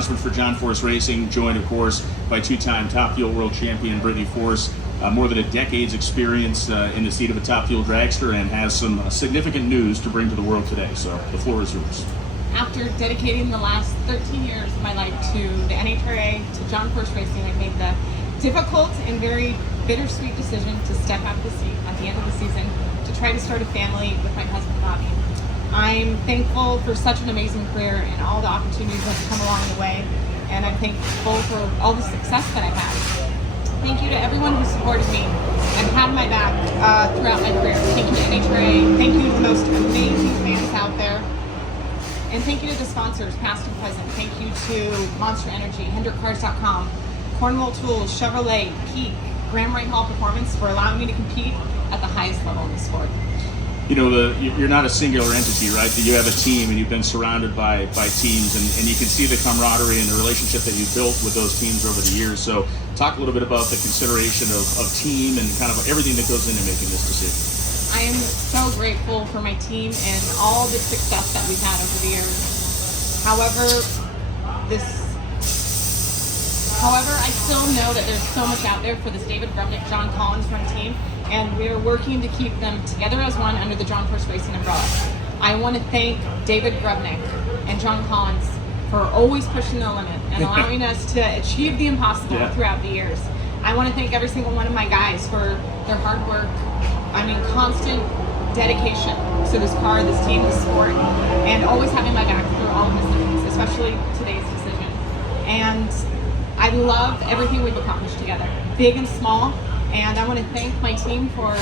announcement for John Force Racing, joined, of course, by two-time Top Fuel World Champion Brittany Force. More than a decade's experience in the seat of a Top Fuel Dragster, and has some significant news to bring to the world today. So the floor is yours. After dedicating the last 13 years of my life to the NHRA, to John Force Racing, I made the difficult and very bittersweet decision to step out of the seat at the end of the season to try to start a family with my husband, Bobby. I'm thankful for such an amazing career and all the opportunities that have come along the way, and I'm thankful for all the success that I've had. Thank you to everyone who supported me and had my back throughout my career. Thank you to NHRA. Thank you to the most amazing fans out there. And thank you to the sponsors, past and present. Thank you to Monster Energy, HendrickCars.com, Cornwall Tools, Chevrolet, Peak, Graham Wright Hall Performance for allowing me to compete at the highest level in the sport. You know, you're not a singular entity, right? You have a team, and you've been surrounded by teams, and you can see the camaraderie and the relationship that you've built with those teams over the years. So talk a little bit about the consideration of team and kind of everything that goes into making this decision. I am so grateful for my team and all the success that we've had over the years. However, I still know that there's so much out there for this David Grubnick, John Collins run team, and we are working to keep them together as one under the John Force Racing umbrella. I want to thank David Grubnick and John Collins for always pushing the limit and allowing us to achieve the impossible throughout the years. I want to thank every single one of my guys for their hard work, constant dedication to this car, this team, this sport, and always having my back through all of the decisions, especially today's decision. And I love everything we've accomplished together, big and small, and I want to thank my team for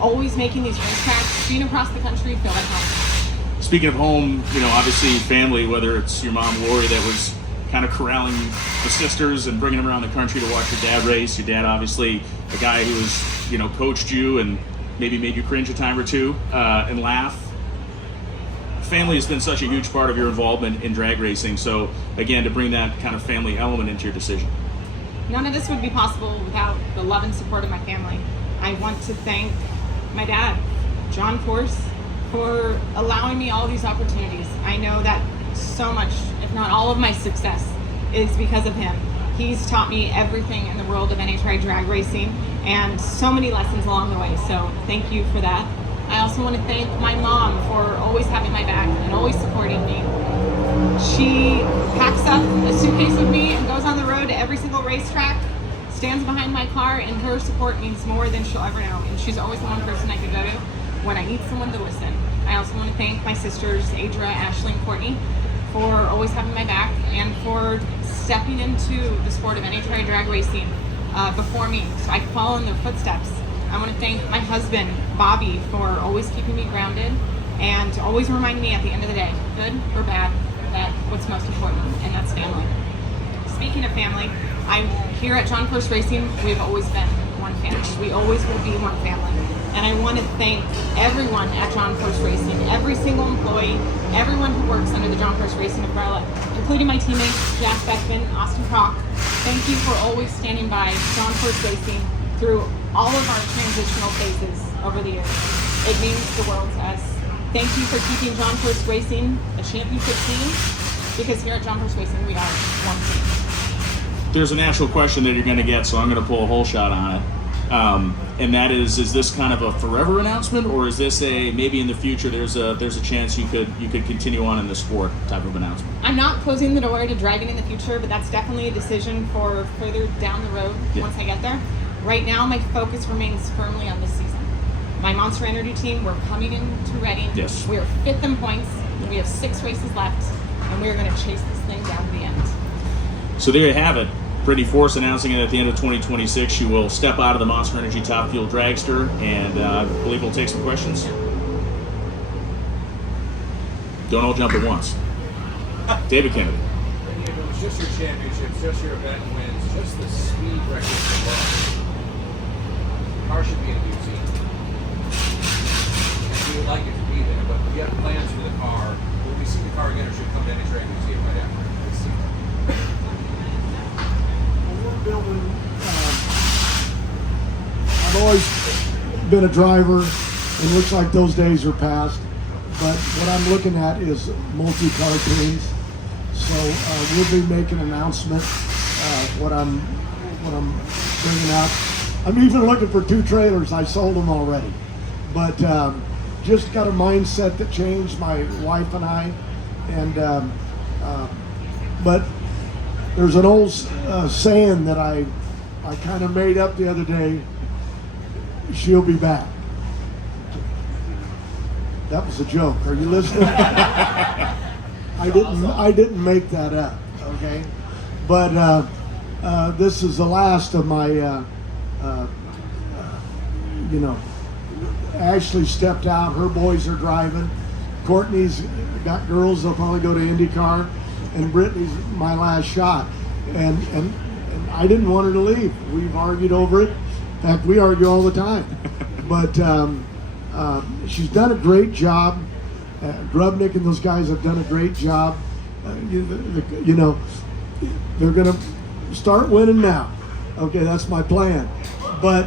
always making these racetracks, being across the country, feel like home. Speaking of home, you know, obviously family, whether it's your mom, Lori, that was kind of corralling the sisters and bringing them around the country to watch your dad race. Your dad, obviously, a guy who was, you know, coached you and maybe made you cringe a time or two and laugh. Family has been such a huge part of your involvement in drag racing. So, again, to bring that kind of family element into your decision. None of this would be possible without the love and support of my family. I want to thank my dad, John Force, for allowing me all these opportunities. I know that so much, if not all of my success, is because of him. He's taught me everything in the world of NHRA drag racing and so many lessons along the way, so thank you for that. I also want to thank my mom for always having my back and always supporting me. She packs up a suitcase with me and goes on the road to every single racetrack, stands behind my car, and her support means more than she'll ever know. And she's always the one person I can go to when I need someone to listen. I also want to thank my sisters, Adra, Ashley, and Courtney, for always having my back and for stepping into the sport of NHRA drag racing before me, so I can follow in their footsteps. I want to thank my husband, Bobby, for always keeping me grounded and always reminding me at the end of the day, good or bad, that what's most important, and that's family. Speaking of family, here at John Force Racing, we've always been one family. We always will be one family. And I want to thank everyone at John Force Racing, every single employee, everyone who works under the John Force Racing umbrella, including my teammates, Jack Beckman, Austin Kroc. Thank you for always standing by John Force Racing through all of our transitional phases over the years. It means the world to us. Thank you for keeping John Force Racing a championship team, because here at John Force Racing, we are one team. There's a natural question that you're going to get, so I'm going to pull a whole shot on it. And that is this kind of a forever announcement, or is this a maybe in the future there's a chance you could continue on in the sport type of announcement? I'm not closing the door to driving in the future, but that's definitely a decision for further down the road once I get there. Right now, my focus remains firmly on this season. My Monster Energy team, we're coming into Reading. Yes. We are 5th in points. We have 6 races left, and we are going to chase this thing down to the end. So there you have it. Brittany Force announcing it at the end of 2026. She will step out of the Monster Energy Top Fuel Dragster, and I believe we'll take some questions. Don't all jump at once. David Kennedy. It was just your championships, just your event wins, just the speed records above. The car should be in a new team. And we would like it to be there, but we have plans for the car. When we see the car again, it should come to NHRA Museum right after this season. We're building, I've always been a driver. It looks like those days are past. But what I'm looking at is multi-car teams. So we'll be making an announcement what I'm bringing out. I'm even looking for 2 trailers. I sold them already, but just got a mindset that changed, my wife and I, and but there's an old saying that I kind of made up the other day. She'll be back. That was a joke. Are you listening? I didn't make that up. Okay, but this is the last of my. Ashley stepped out. Her boys are driving. Courtney's got girls. They'll probably go to IndyCar, and Brittany's my last shot. And I didn't want her to leave. We've argued over it. In fact, we argue all the time. But she's done a great job. Grubnick and those guys have done a great job. They're going to start winning now. Okay, that's my plan. But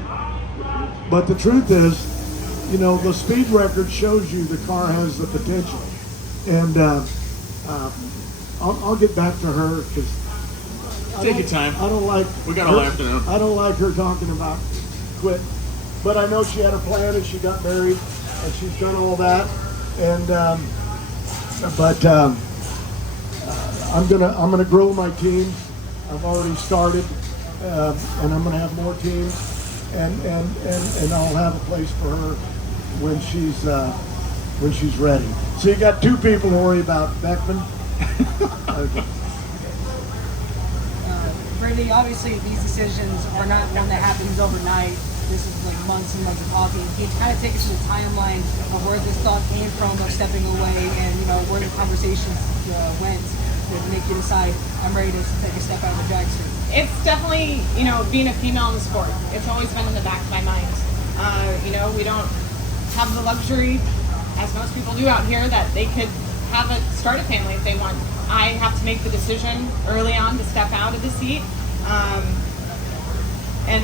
the truth is, the speed record shows you the car has the potential. And I'll get back to her because Take your time. I don't like. We got all afternoon. I don't like her talking about quit, but I know she had a plan and she got married and she's done all that. And I'm gonna grow my teams. I've already started, and I'm gonna have more teams, and I'll have a place for her when she's ready. So you got 2 people to worry about, Beckman. Okay. Brittany, obviously these decisions are not one that happens overnight. This is like months and months of talking. Can you kind of take us to the timeline of where this thought came from of stepping away and where the conversations went to make you decide I'm ready to take a step out of the dragster? It's definitely, being a female in the sport. It's always been in the back of my mind. We don't have the luxury, as most people do out here, that they could start a family if they want. I have to make the decision early on to step out of the seat, and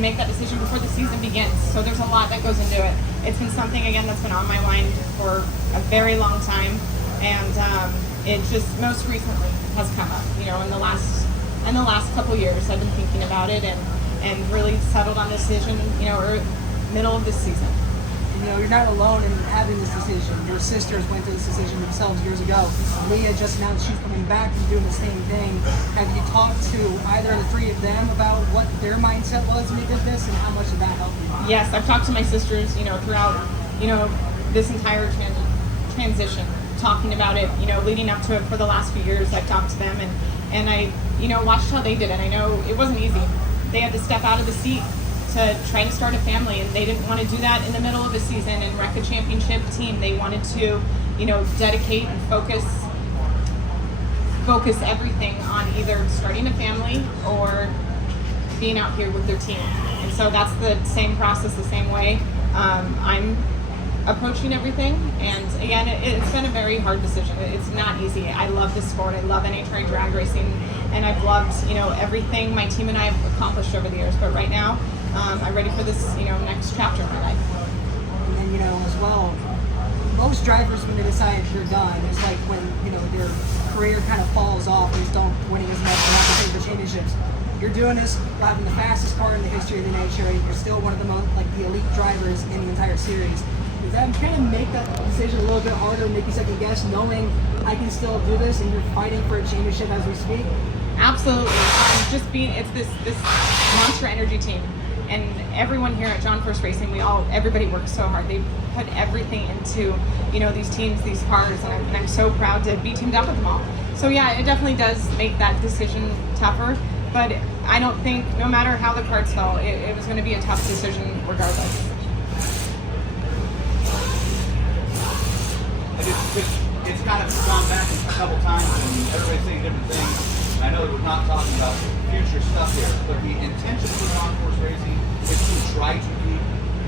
make that decision before the season begins. So there's a lot that goes into it. It's been something, again, that's been on my mind for a very long time, and it just most recently has come up. In the last couple years, I've been thinking about it and really settled on this decision. Middle of this season. You're not alone in having this decision. Your sisters went through this decision themselves years ago. Leah just announced she's coming back and doing the same thing. Have you talked to either of the 3 of them about what their mindset was when they did this and how much did that help you? Yes, I've talked to my sisters, throughout, this entire transition, talking about it, leading up to it for the last few years. I've talked to them and I, watched how they did it. I know it wasn't easy. They had to step out of the seat to try to start a family, and they didn't want to do that in the middle of a season and wreck a championship team. They wanted to, dedicate and focus everything on either starting a family or being out here with their team. And so that's the same process, the same way I'm approaching everything. And again, it's been a very hard decision. It's not easy. I love this sport. I love NHRA drag racing, and I've loved, everything my team and I have accomplished over the years. But right now, I'm ready for this, next chapter of my life. And then, as well, most drivers, when they decide they're done, it's like when, their career kind of falls off and don't winning as much and not competing for championships. You're doing this, having the fastest car in the history of the NHRA. You're still one of the most, the elite drivers in the entire series. Does that kind of make that decision a little bit harder, make you second guess, knowing I can still do this and you're fighting for a championship as we speak? Absolutely. It's this monster energy team. And everyone here at John Force Racing, everybody works so hard. They put everything into, these teams, these cars, and I'm so proud to be teamed up with them all. So yeah, it definitely does make that decision tougher. But I don't think, no matter how the cards fell, it was going to be a tough decision regardless. It's kind of gone back a couple times, and everybody's saying different things. And I know that we're not talking about future stuff here, but the intention for John Force Racing is to try to keep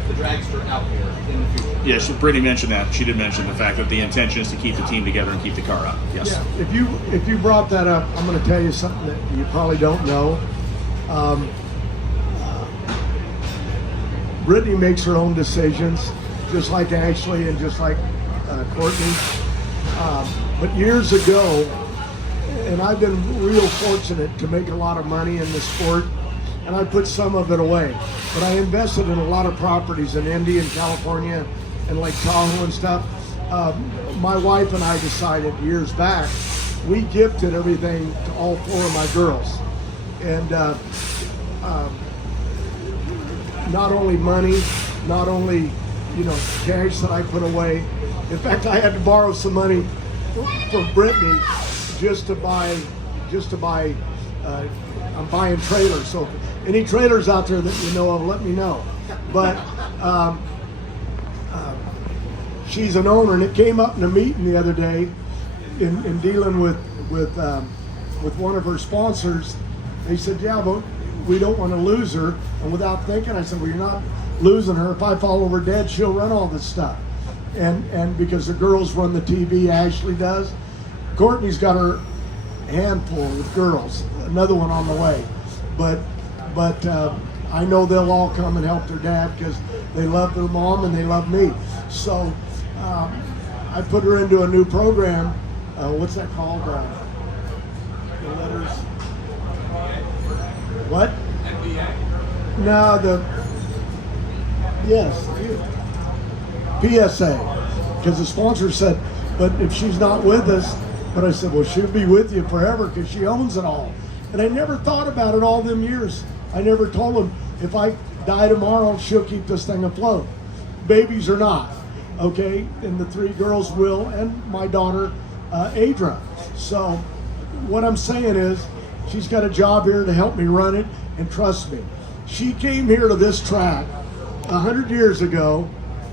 the dragster out here in the future. Yes, Brittany mentioned that. She did mention the fact that the intention is to keep the team together and keep the car up. Yes. Yeah. If you brought that up, I'm going to tell you something that you probably don't know. Brittany makes her own decisions, just like Ashley and just like Courtney. But years ago, and I've been real fortunate to make a lot of money in the sport, and I put some of it away. But I invested in a lot of properties in Indy and California and Lake Tahoe and stuff. My wife and I decided years back, we gifted everything to all 4 of my girls. And not only money, not only, cash that I put away. In fact, I had to borrow some money for Brittany just to buy, I'm buying trailers. So any trailers out there that you know of, let me know. But she's an owner, and it came up in a meeting the other day in dealing with one of her sponsors. They said, yeah, but we don't want to lose her. And without thinking, I said, well, you're not losing her. If I fall over dead, she'll run all this stuff. And because the girls run the TV, Ashley does. Courtney's got her handful with girls, another one on the way. But I know they'll all come and help their dad because they love their mom and they love me. So I put her into a new program. What's that called? The letters. What? No, PSA. Because the sponsor said, but if she's not with us, but I said, well, she'll be with you forever because she owns it all. And I never thought about it all them years. I never told them, if I die tomorrow, she'll keep this thing afloat. Babies or not, okay? And the 3 girls will, and my daughter, Adra. So what I'm saying is, she's got a job here to help me run it, and trust me. She came here to this track 100 years ago,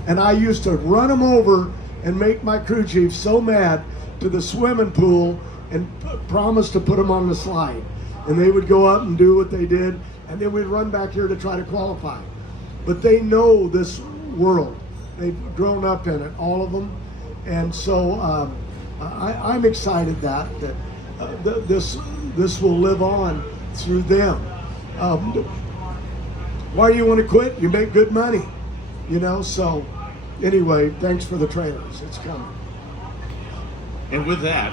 and I used to run them over and make my crew chief so mad to the swimming pool and promise to put them on the slide. And they would go up and do what they did, and then we'd run back here to try to qualify. But they know this world. They've grown up in it, all of them. And so I'm excited that this will live on through them. Why do you want to quit? You make good money, so anyway, thanks for the trailers. It's coming. And with that,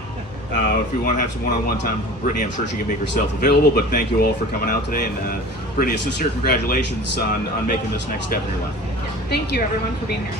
if you want to have some one-on-one time with Brittany, I'm sure she can make herself available. But thank you all for coming out today. And Brittany, a sincere congratulations on making this next step in your life. Thank you, everyone, for being here.